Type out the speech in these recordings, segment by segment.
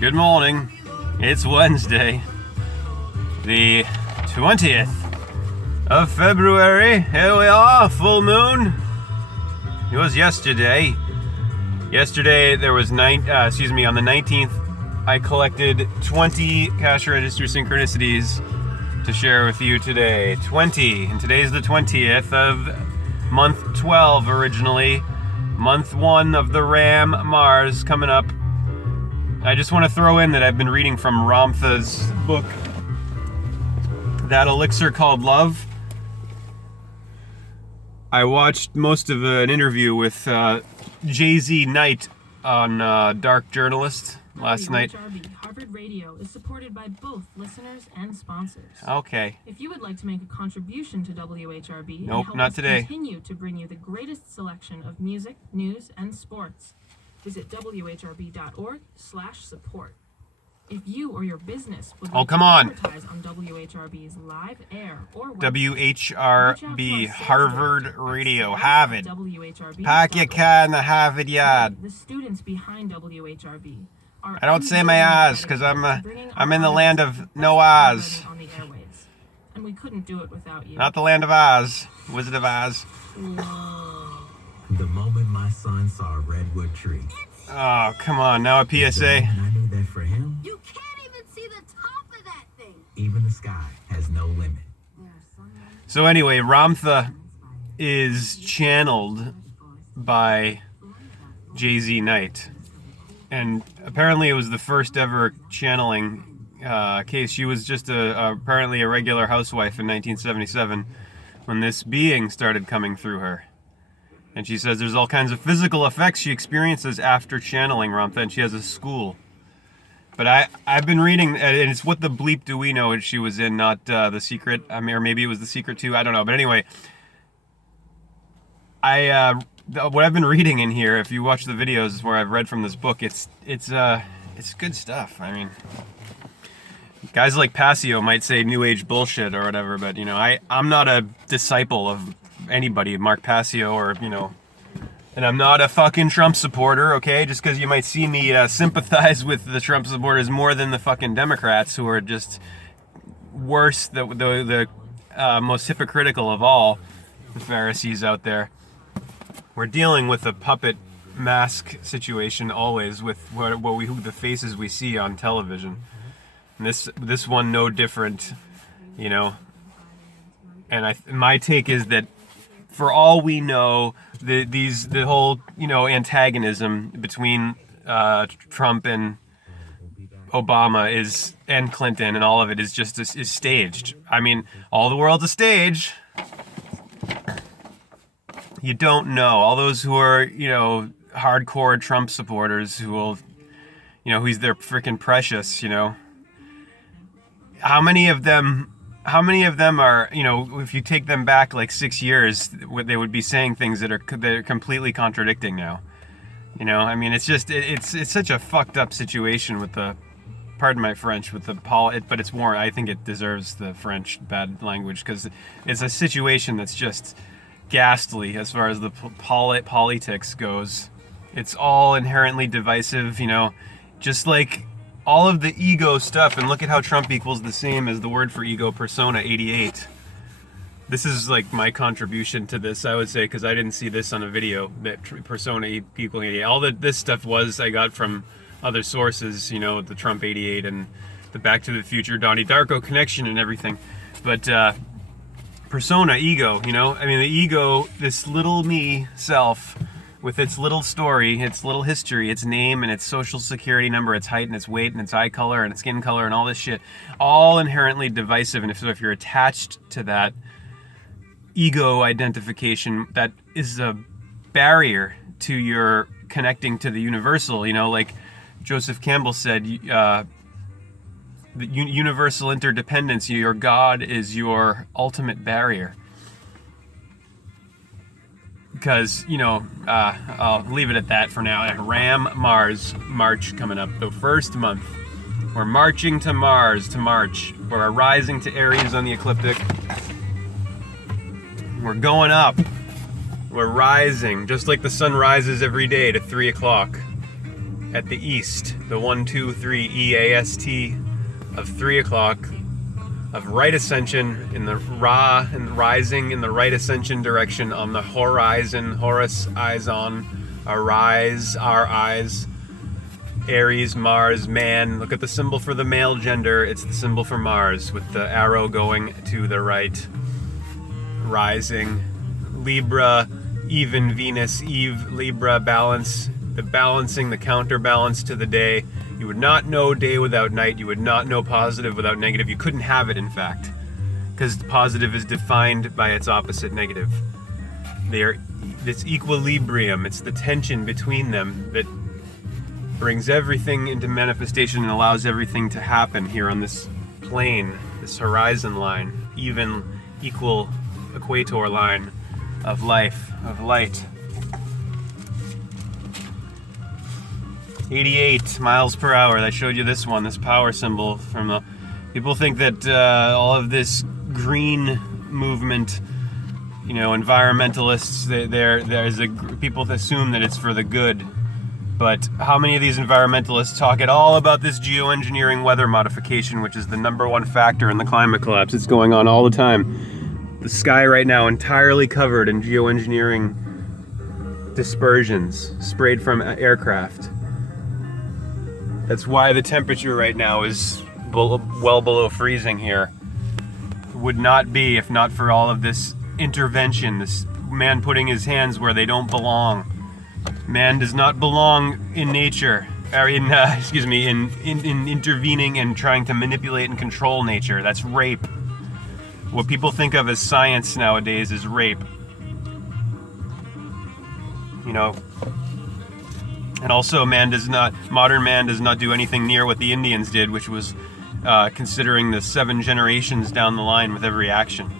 Good morning. It's Wednesday, the 20th of February. Here we are, full moon. It was yesterday. Yesterday there was on the 19th, I collected 20 cash register synchronicities to share with you today. 20, and today's the 20th of month 12 originally. Month 1 of the Ram Mars coming up. I just want to throw in that I've been reading from Ramtha's book, That Elixir Called Love. I watched most of an interview with Jay-Z Knight on Dark Journalist last night. Harvard Radio is supported by both listeners and sponsors. Okay. If you would like to make a contribution to WHRB Nope, and help not us today. continue to bring you the greatest selection of music, news, and sports, visit whrb.org/support. If you or your business would like to advertise on WHRB's live air or website, WHRB, Harvard Radio, at Harvard. WHRB.org. Pack your car in the Harvard yard. The students behind WHRB are I don't say my Oz because I'm in the land of no Oz. on the airwaves, and we couldn't do it without you. Not the land of Oz. Wizard of Oz. The moment my son saw a redwood tree. Oh, come on. Now a PSA. And I knew that for him, You can't even see the top of that thing. even the sky has no limit. So anyway, Ramtha is channeled by Jay-Z Knight. And apparently it was the first ever channeling case. She was just apparently a regular housewife in 1977 when this being started coming through her. And she says there's all kinds of physical effects she experiences after channeling Ramtha, and she has a school. But I've been reading, and it's What the Bleep Do We Know she was in, not The Secret. I mean, or maybe it was The Secret too, I don't know. But anyway, what I've been reading in here, if you watch the videos where I've read from this book, it's good stuff. I mean, guys like Passio might say New Age bullshit or whatever, but I'm not a disciple of anybody, Mark Passio, or and I'm not a fucking Trump supporter, okay? Just because you might see me sympathize with the Trump supporters more than the fucking Democrats, who are just worse, the most hypocritical of all the Pharisees out there. We're dealing with a puppet mask situation always with the faces we see on television. And this one no different, And my take is that for all we know, the whole antagonism between Trump and Obama and Clinton and all of it is just is staged. I mean, all the world's a stage. You don't know. All those who are hardcore Trump supporters who will who's their freaking precious. How many of them are, if you take them back like 6 years, they would be saying things that are completely contradicting now. I mean, it's just, it's such a fucked up situation with the, pardon my French, with the but it's more, I think it deserves the French bad language, because it's a situation that's just ghastly as far as the politics goes. It's all inherently divisive, just like all of the ego stuff, and look at how Trump equals the same as the word for ego, persona 88. This is like my contribution to this, I would say, because I didn't see this on a video, that persona equal 88. All this stuff I got from other sources, the Trump 88 and the Back to the Future Donnie Darko connection and everything. But persona, ego, I mean, the ego, this little me self, with its little story, its little history, its name and its social security number, its height and its weight and its eye color and its skin color and all this shit, all inherently divisive. And if you're attached to that ego identification, that is a barrier to your connecting to the universal. Like Joseph Campbell said, the universal interdependence, your God is your ultimate barrier. Because, I'll leave it at that for now. Ram Mars March coming up, the first month. We're marching to Mars to March. We're rising to Aries on the ecliptic. We're going up. We're rising, just like the sun rises every day to 3 o'clock. at the east, the 1, 2, 3 EAST of 3 o'clock of right ascension in the Ra and rising in the right ascension direction on the horizon. Horus, eyes on, arise, our eyes. Aries, Mars, man. Look at the symbol for the male gender. It's the symbol for Mars with the arrow going to the right. Rising. Libra, even Venus, Eve, Libra, balance. The balancing, the counterbalance to the day. You would not know day without night. You would not know positive without negative. You couldn't have it, in fact, because positive is defined by its opposite, negative. They are this equilibrium. It's the tension between them that brings everything into manifestation and allows everything to happen here on this plane, this horizon line, even, equal, equator line of life, of light. 88 miles per hour. I showed you this one, this power symbol from the... People think that all of this green movement, you know, environmentalists, people assume that it's for the good. But how many of these environmentalists talk at all about this geoengineering weather modification, which is the #1 factor in the climate collapse? It's going on all the time. The sky right now entirely covered in geoengineering dispersions sprayed from aircraft. That's why the temperature right now is well below freezing here. It would not be if not for all of this intervention, this man putting his hands where they don't belong. Man does not belong in nature, or in intervening and trying to manipulate and control nature. That's rape. What people think of as science nowadays is rape. You know, and also modern man does not do anything near what the Indians did, which was considering the 7 generations down the line with every action.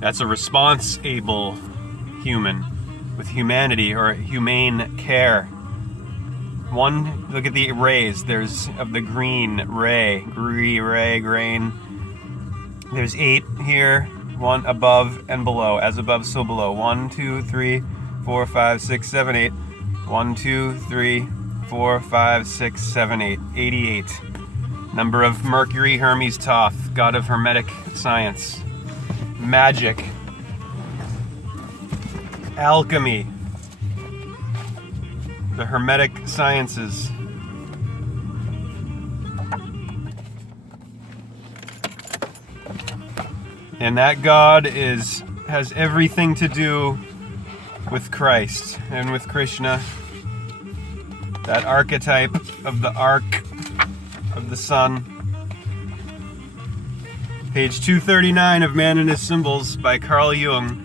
That's a responsible human with humanity or humane care. Look at the rays. There's of the green ray, grain. There's 8 here, 1 above and below, as above, so below. 1, 2, 3, 4, 5, 6, 7, 8. 1, 2, 3, 4, 5, 6, 7, 8. 88. Number of Mercury, Hermes, Thoth, god of Hermetic science. Magic. Alchemy. The Hermetic sciences. And that god has everything to do with Christ and with Krishna. That archetype of the arc of the sun. Page 239 of Man and His Symbols by Carl Jung.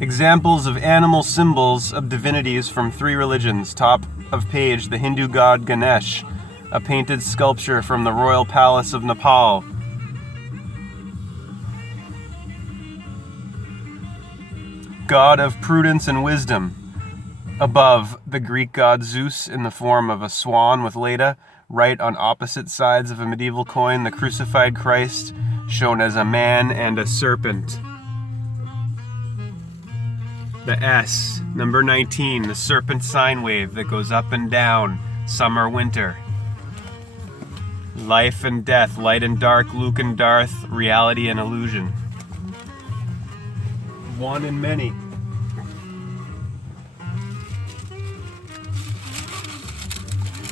Examples of animal symbols of divinities from 3 religions. Top of page, the Hindu god Ganesh, a painted sculpture from the Royal Palace of Nepal. God of prudence and wisdom. Above, the Greek god Zeus in the form of a swan with Leda. Right on opposite sides of a medieval coin, the crucified Christ, shown as a man and a serpent. The S, number 19, the serpent sine wave that goes up and down, summer, winter. Life and death, light and dark, Luke and Darth, reality and illusion. One and many.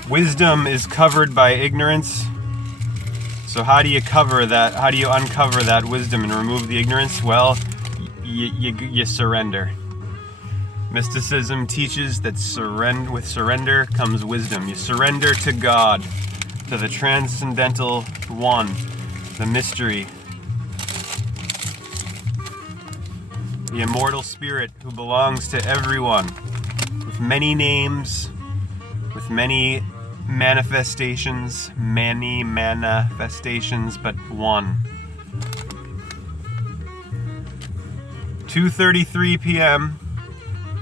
Wisdom is covered by ignorance. So how do you cover that? How do you uncover that wisdom and remove the ignorance? Well, you surrender. Mysticism teaches that with surrender comes wisdom. You surrender to God, to the transcendental one, the mystery, the immortal spirit who belongs to everyone, with many names, with many manifestations, but one. 2:33 p.m.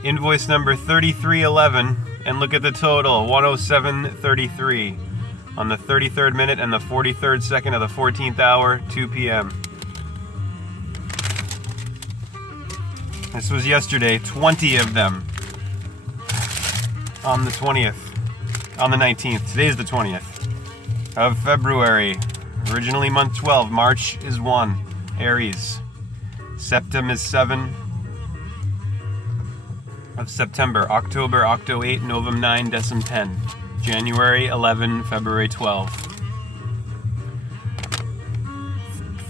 Invoice number 3311, and look at the total, 107.33 on the 33rd minute and the 43rd second of the 14th hour, 2 p.m. This was yesterday. 20 of them on the 20th. On the 19th. Today's the 20th of February. Originally month 12. March is 1. Aries. Septem is 7 of September. October, Octo 8. Novum 9. Decim 10. January 11. February 12.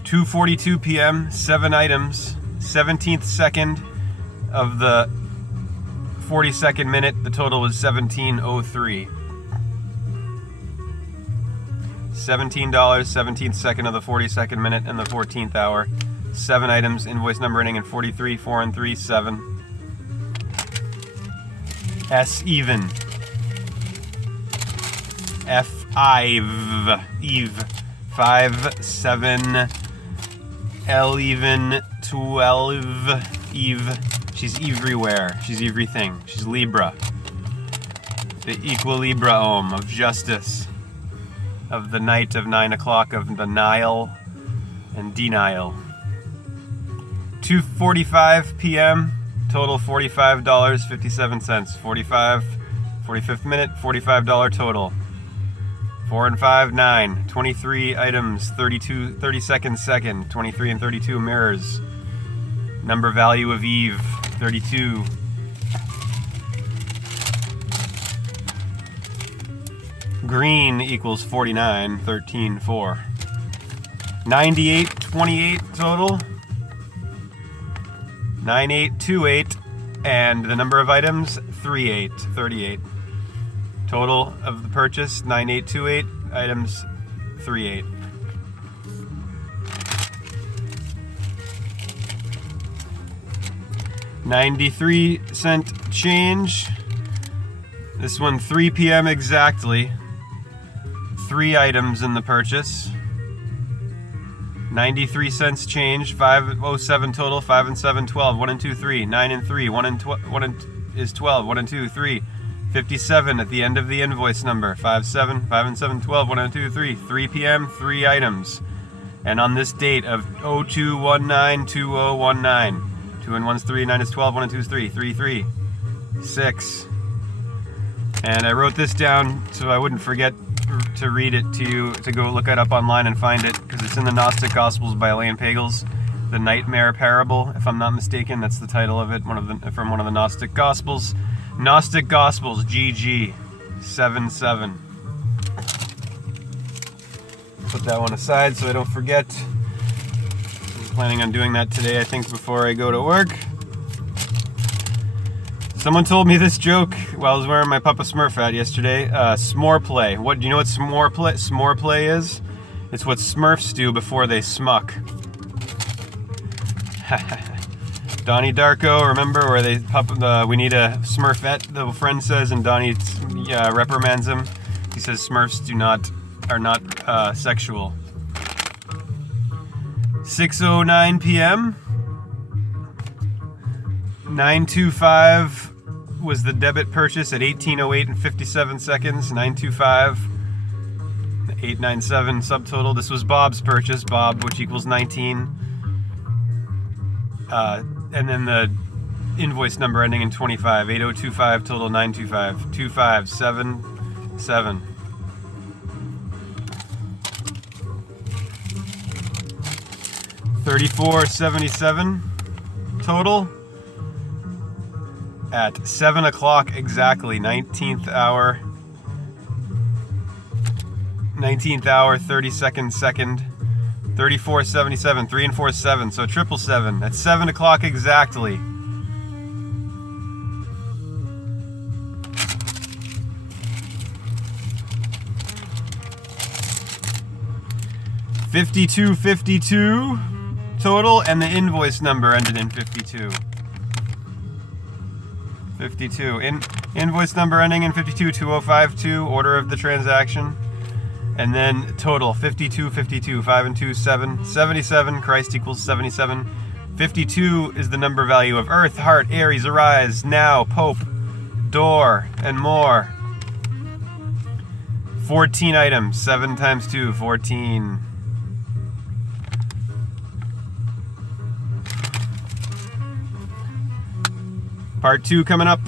2:42 p.m. 7 items. 17th second of the 42nd minute. The total was $17.03. $17, 17th second of the 42nd minute and the 14th hour. 7 items, invoice number ending in 43, 4 and 3, 7. S even. F Ive. Eve. 5, 7. L even. 12. Eve. She's everywhere. She's everything. She's Libra. The equilibrium of justice. Of the night of 9 o'clock of the Nile and denial. 2:45 p.m. Total $45.57. 45th minute, $45 total. 4 and 5, 9. 23 items, 32nd second. 23 and 32 mirrors. Number value of Eve, 32. Green equals 49, 13, 4. 98, 28 total. 9828, and the number of items, 38, 38. Total of the purchase, 9828, items, 38. $0.93 change. This one 3 p.m. exactly. 3 items in the purchase. 93 cents change. 507 total. 5 and 7, 12. 1 and 2, 3. 9 and 3. 1 is 12. 1 and 2, 3. 57 at the end of the invoice number. 5 and 7, 12. 1 and 2, 3. 3 p.m. 3 items. And on this date of 02192019. 2 and 1's 3. 9 is 12. 1 and 2 is 3. 3, 3. 6. And I wrote this down so I wouldn't forget to read it to you, to go look it up online and find it, because it's in the Gnostic Gospels by Elaine Pagels, the Nightmare Parable, if I'm not mistaken. That's the title of it, from one of the Gnostic Gospels. Gnostic Gospels, GG 7-7. Put that one aside so I don't forget. I'm planning on doing that today, I think, before I go to work. Someone told me this joke while I was wearing my Papa Smurf hat yesterday. S'more play. Do you know what s'more play is? It's what Smurfs do before they smuck. Donnie Darko, remember where we need a Smurfette, the friend says, and Donnie reprimands him. He says Smurfs are not sexual. 6:09 p.m. 925 was the debit purchase at 18:08 and 57 seconds. 925 897 subtotal. This was Bob's purchase. Bob, which equals 19. And then the invoice number ending in 25. 8025 total 925. 2577. $34.77 total. At 7 o'clock exactly, 19th hour, 32nd second, 34.77, 3 and 4, 7, so 777 at 7 o'clock exactly. $52.52 total, and the invoice number ended in 52. 52. Invoice number ending in 52, 2052, order of the transaction. And then total, 52, 5 and 2, 7, 77, Christ equals 77. 52 is the number value of Earth, Heart, Aries, Arise, Now, Pope, Door, and more. 14 items, 7 times 2, 14. Part 2 coming up.